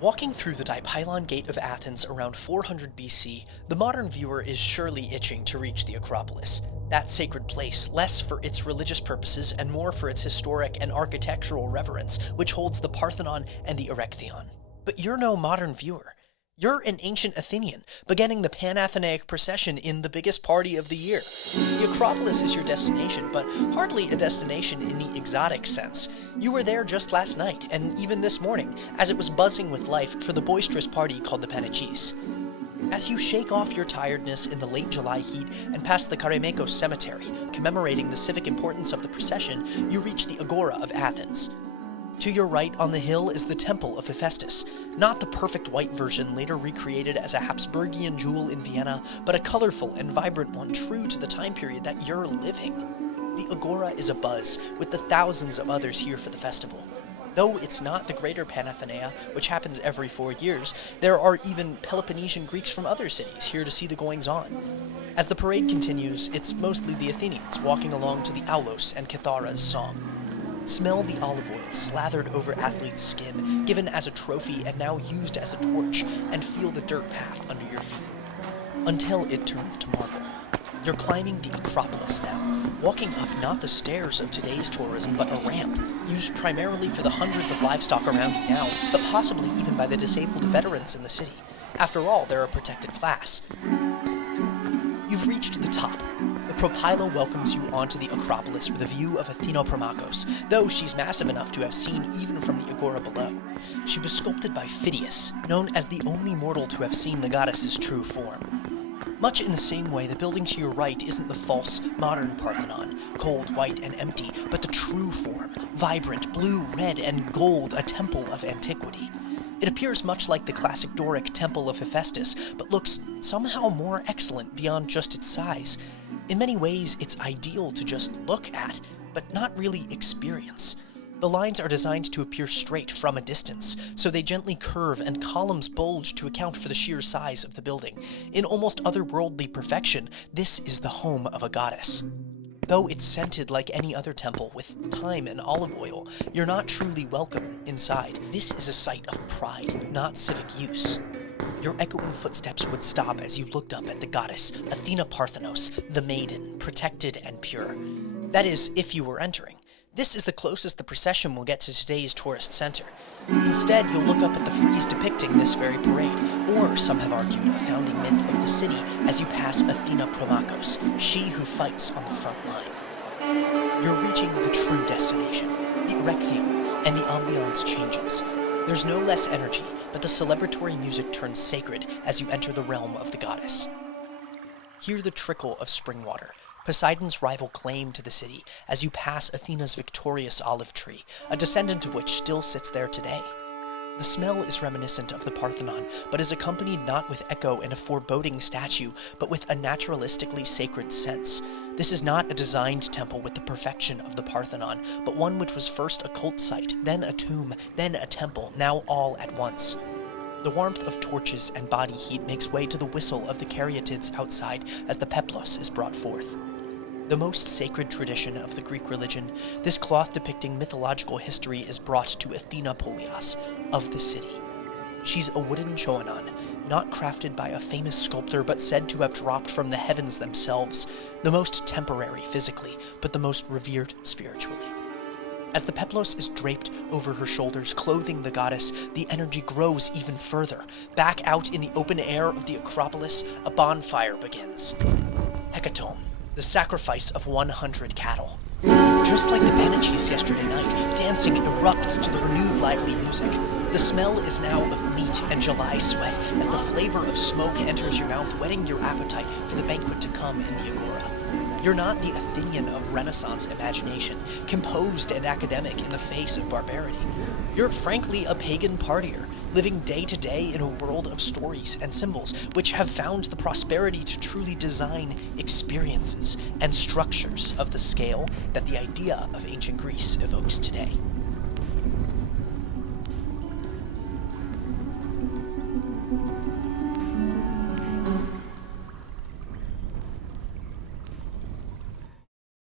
Walking through the Dipylon Gate of Athens around 400 BC, the modern viewer is surely itching to reach the Acropolis. That sacred place, less for its religious purposes and more for its historic and architectural reverence, which holds the Parthenon and the Erechtheion. But you're no modern viewer. You're an ancient Athenian, beginning the Pan-Athenaic procession in the biggest party of the year. The Acropolis is your destination, but hardly a destination in the exotic sense. You were there just last night, and even this morning, as it was buzzing with life for the boisterous party called the Panegyris. As you shake off your tiredness in the late July heat and pass the Karameikos Cemetery, commemorating the civic importance of the procession, you reach the Agora of Athens. To your right on the hill is the Temple of Hephaestus, not the perfect white version later recreated as a Habsburgian jewel in Vienna, but a colorful and vibrant one true to the time period that you're living. The Agora is abuzz, with the thousands of others here for the festival. Though it's not the greater Panathenaea, which happens every 4 years, there are even Peloponnesian Greeks from other cities here to see the goings-on. As the parade continues, it's mostly the Athenians walking along to the Aulos and Kitharas song. Smell the olive oil slathered over athletes' skin, given as a trophy and now used as a torch, and feel the dirt path under your feet. Until it turns to marble. You're climbing the Acropolis now, walking up not the stairs of today's tourism, but a ramp, used primarily for the hundreds of livestock around you now, but possibly even by the disabled veterans in the city. After all, they're a protected class. You've reached the top. The Propyla welcomes you onto the Acropolis with a view of Athenopromachos, though she's massive enough to have seen even from the Agora below. She was sculpted by Phidias, known as the only mortal to have seen the goddess's true form. Much in the same way, the building to your right isn't the false, modern Parthenon, cold, white, and empty, but the true form, vibrant, blue, red, and gold, a temple of antiquity. It appears much like the classic Doric Temple of Hephaestus, but looks somehow more excellent beyond just its size. In many ways, it's ideal to just look at, but not really experience. The lines are designed to appear straight from a distance, so they gently curve and columns bulge to account for the sheer size of the building. In almost otherworldly perfection, this is the home of a goddess. Though it's scented like any other temple with thyme and olive oil, you're not truly welcome inside. This is a site of pride, not civic use. Your echoing footsteps would stop as you looked up at the goddess, Athena Parthenos, the maiden, protected and pure. That is, if you were entering. This is the closest the procession will get to today's tourist center. Instead, you'll look up at the frieze depicting this very parade, or some have argued a founding myth of the city as you pass Athena Promachos, she who fights on the front line. You're reaching the true destination, the Erechtheion, and the ambiance changes. There's no less energy, but the celebratory music turns sacred as you enter the realm of the goddess. Hear the trickle of spring water, Poseidon's rival claim to the city, as you pass Athena's victorious olive tree, a descendant of which still sits there today. The smell is reminiscent of the Parthenon, but is accompanied not with echo and a foreboding statue, but with a naturalistically sacred sense. This is not a designed temple with the perfection of the Parthenon, but one which was first a cult site, then a tomb, then a temple, now all at once. The warmth of torches and body heat makes way to the whistle of the caryatids outside as the peplos is brought forth. The most sacred tradition of the Greek religion, this cloth depicting mythological history is brought to Athena Polias, of the city. She's a wooden choanon, not crafted by a famous sculptor but said to have dropped from the heavens themselves, the most temporary physically, but the most revered spiritually. As the peplos is draped over her shoulders, clothing the goddess, the energy grows even further. Back out in the open air of the Acropolis, a bonfire begins. Hecatomb, the sacrifice of 100 cattle. Just like the Panegyris yesterday night, dancing erupts to the renewed lively music. The smell is now of meat and July sweat as the flavor of smoke enters your mouth, whetting your appetite for the banquet to come in the Agora. You're not the Athenian of Renaissance imagination, composed and academic in the face of barbarity. You're frankly a pagan partier, living day to day in a world of stories and symbols, which have found the prosperity to truly design experiences and structures of the scale that the idea of ancient Greece evokes today.